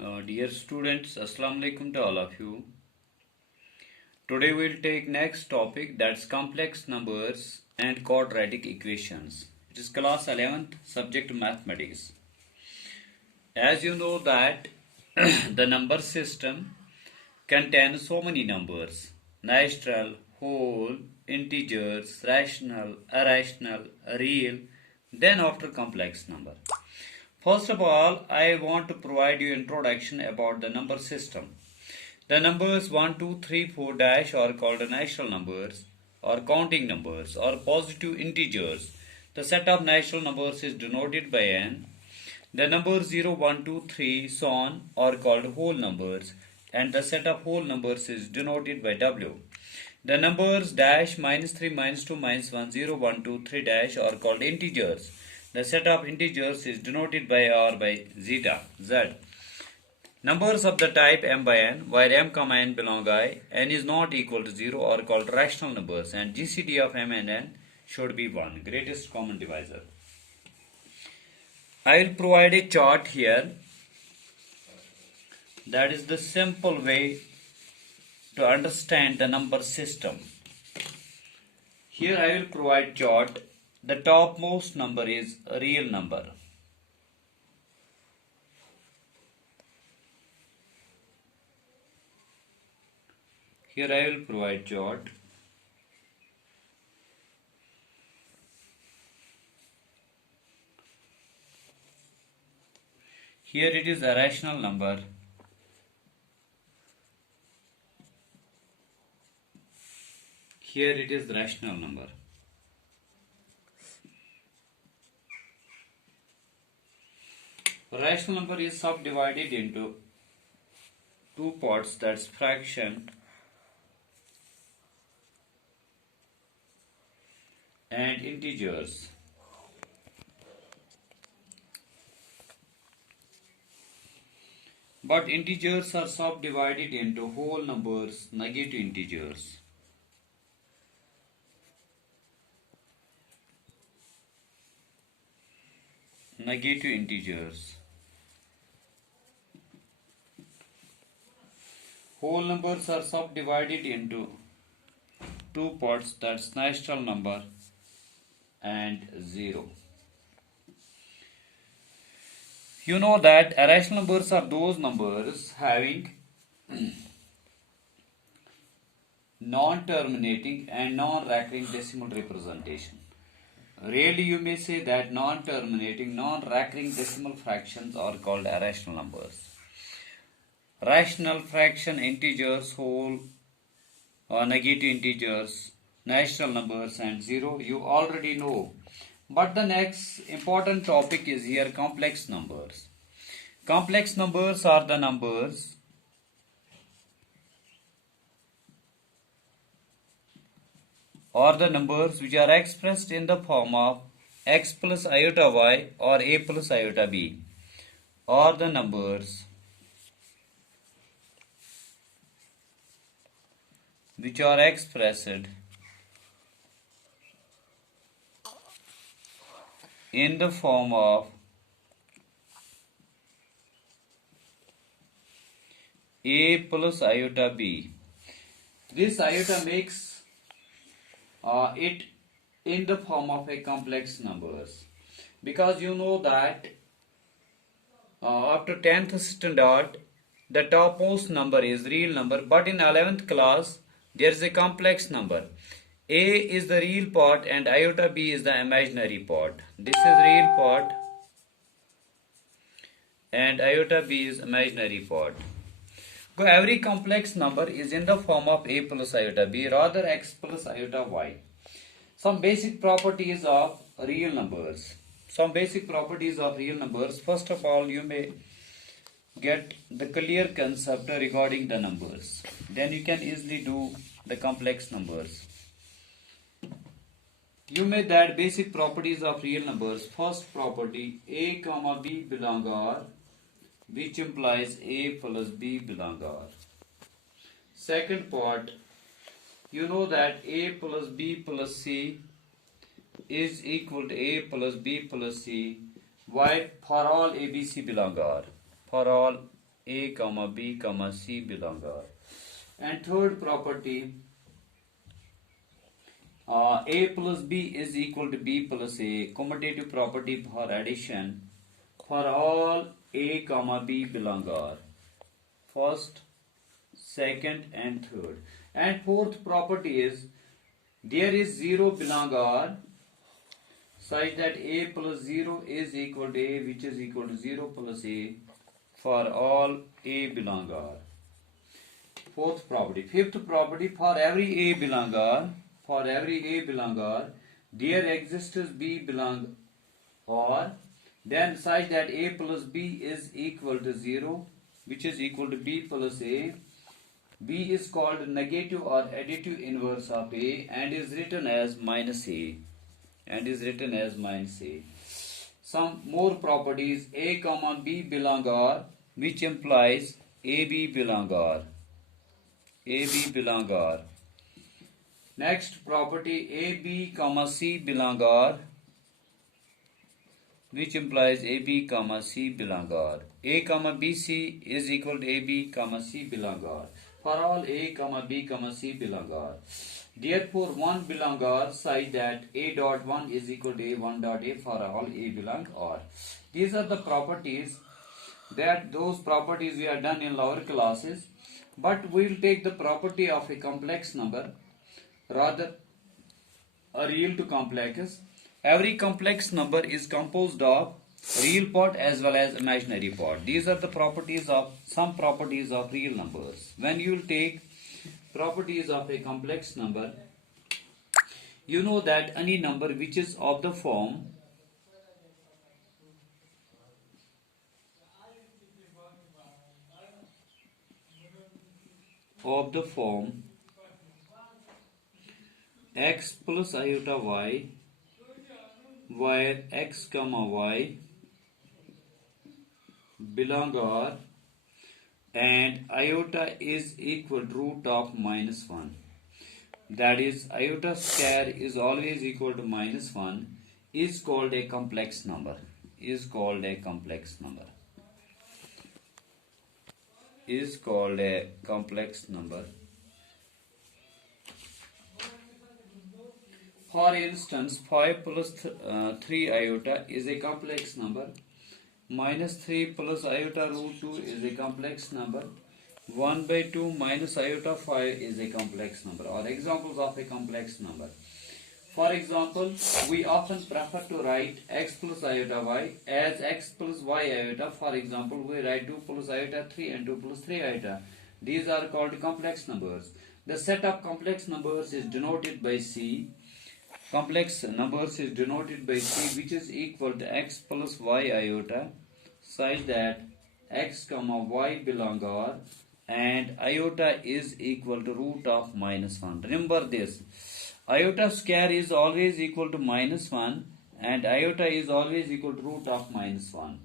Dear students, Assalamu alaikum to all of you. Today we'll take next topic, that's complex numbers and quadratic equations. It is class 11th, subject mathematics. As you know that the number system contains so many numbers: natural, whole, integers, rational, irrational, real, then after complex number. First of all, I want to provide you introduction about the number system. The numbers 1, 2, 3, 4 dash are called natural numbers or counting numbers or positive integers. The set of natural numbers is denoted by n. The numbers 0, 1, 2, 3, so on are called whole numbers, and the set of whole numbers is denoted by w. The numbers dash, minus 3, minus 2, minus 1, 0, 1, 2, 3 dash are called integers. The set of integers is denoted by r by zeta, z. Numbers of the type m by n, where m comma n belong I, n is not equal to 0 are called rational numbers, and GCD of m and n should be 1, greatest common divisor. I will provide a chart here. That is the simple way to understand the number system. Here I will provide chart. The topmost number is a real number. Here I will provide chart. Here it is a rational number. Here it is the rational number. Rational number is subdivided into two parts, that's fraction and integers. But integers are subdivided into whole numbers, negative integers. Negative integers. Whole numbers are subdivided into two parts, that's natural number and 0. You know that irrational numbers are those numbers having non-terminating and non-recurring decimal representation. Really, you may say that non-terminating, non-recurring decimal fractions are called irrational numbers. Rational fraction, integers, whole, or negative integers, natural numbers and 0, you already know. But the next important topic is here complex numbers. Complex numbers are the numbers which are expressed in the form of x plus iota y or a plus iota b, or the numbers which are expressed in the form of a plus iota b. This iota makes it in the form of a complex numbers, because you know that after 10th standard the topmost number is real number, but in 11th class there is a complex number. A is the real part and iota b is the imaginary part. This is real part and iota b is imaginary part. So every complex number is in the form of a plus iota b, rather x plus iota y. Some basic properties of real numbers. First of all, you may get the clear concept regarding the numbers. Then you can easily do the complex numbers. You may that basic properties of real numbers. First property, a comma b belong R, which implies a plus b belong R. Second part, you know that a plus b plus c is equal to a plus b plus c. Why? For all ABC belong R. For all A comma B comma C belong R. And third property, A plus B is equal to B plus A. Commutative property for addition for all A comma B belong R. First, second and third. And fourth property is there is 0 belong R such that A plus 0 is equal to A, which is equal to 0 plus A for all A belong R. Fourth property. Fifth property, for every A belong R, there exists B belong R, then such that A plus B is equal to 0, which is equal to B plus A. B is called negative or additive inverse of A and is written as minus A. Some more properties, A comma B belong R, which implies AB belong R. Next property, AB comma C belong R, which implies AB comma C belong R. A comma BC is equal to AB comma C belong R. For all A comma B comma C belong R. Therefore, 1 belong R such that A dot 1 is equal to A 1 dot A for all A belong R. These are the properties those properties we are done in lower classes, but we will take the property of a complex number, rather a real to complex. Every complex number is composed of real part as well as imaginary part. These are the some properties of real numbers. When you will take properties of a complex number, you know that any number which is of the form x plus iota y, where x comma y belong R and iota is equal to root of minus 1. That is, iota square is always equal to minus 1 is called a complex number. For instance, 5 plus 3 iota is a complex number. Minus 3 plus iota root 2 is a complex number. 1 by 2 minus iota 5 is a complex number, or examples of a complex number. For example, we often prefer to write x plus iota y as x plus y iota. For example, we write 2 plus iota 3 and 2 plus 3 iota. These are called complex numbers. The set of complex numbers is denoted by C. Complex numbers is denoted by C, which is equal to x plus y iota, such that x comma y belong R and iota is equal to root of minus 1. Remember this, iota square is always equal to minus 1 and iota is always equal to root of minus 1.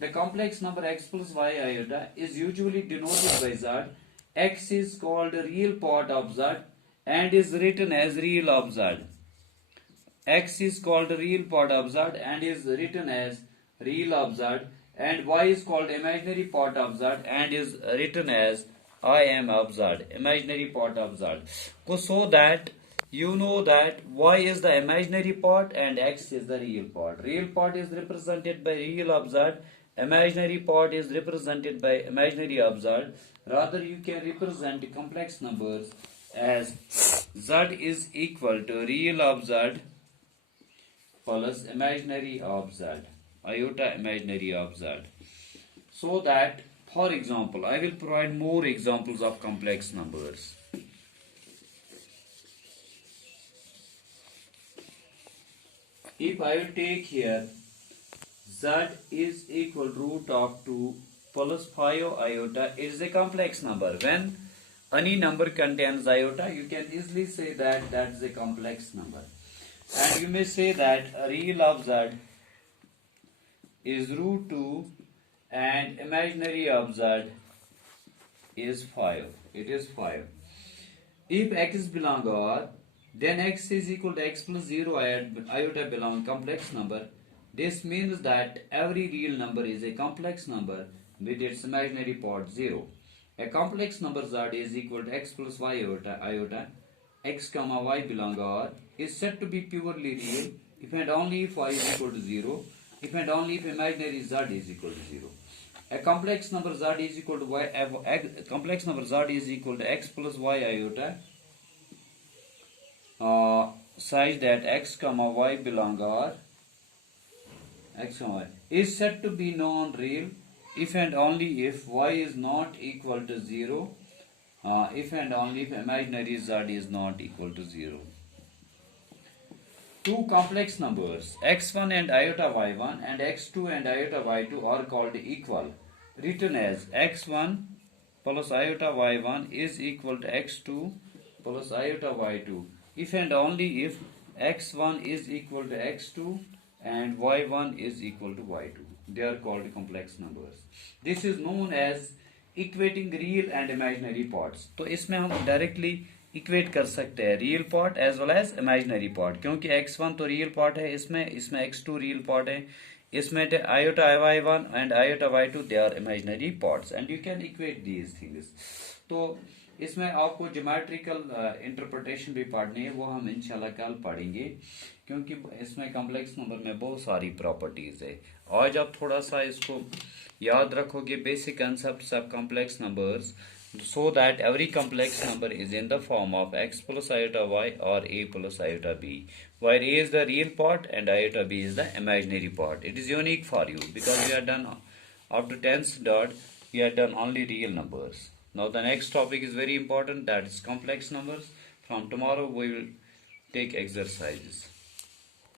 The complex number x plus y iota is usually denoted by Z. X is called real part of Z and is written as real of Z. X is called real part of Z and is written as real of Z, and y is called imaginary part of Z and is written as I am of Z, imaginary part of Z. So that you know that y is the imaginary part and x is the real part. Real part is represented by real of Z, imaginary part is represented by imaginary of Z. Rather, you can represent complex numbers as Z is equal to real of Z plus imaginary of Z, iota imaginary of Z. So that, for example, I will provide more examples of complex numbers. If I will take here Z is equal to root of 2 plus 5 iota, it is a complex number. When any number contains iota, you can easily say that that is a complex number. And you may say that real of Z is root 2 and imaginary of Z is 5. It is 5. If x belong R, then x is equal to x plus 0 iota belong complex number. This means that every real number is a complex number with its imaginary part 0. A complex number z is equal to x plus y iota x comma y belong R is said to be purely real if and only if y is equal to 0, if and only if imaginary z is equal to 0. A complex number z is equal to complex number z is equal to x plus y iota such that x comma y belong R x comma y is said to be non-real if and only if y is not equal to 0, if and only if imaginary z is not equal to 0. Two complex numbers x1 and iota y1 and x2 and iota y2 are called equal, written as x1 plus iota y1 is equal to x2 plus iota y2 if and only if x1 is equal to x2 and y1 is equal to y2. They are called complex numbers. This is known as equating real and imaginary parts. तो इसमें हम directly equate कर सकते हैं real part as well as imaginary part, क्योंकि x1 तो real part है, इसमें x2 रियल पार्ट है, इसमें iota y1 and iota y2 they are imaginary parts and you can equate these things. तो इसमें आपको ज्योमेट्रिकल इंटरप्रिटेशन भी पढ़नी है, वो हम इंशाल्लाह कल पढ़ेंगे, क्योंकि इसमें कॉम्प्लेक्स नंबर में बहुत सारी प्रॉपर्टीज है. आज आप थोड़ा सा इसको याद रखोगे, basic concepts of complex numbers, so that every complex number is in the form of x plus iota y or a plus iota b, where a is the real part and iota b is the imaginary part. It is unique for you because we have done up to 10th dot, we have done only real numbers. Now the next topic is very important, that is complex numbers. From tomorrow we will take exercises.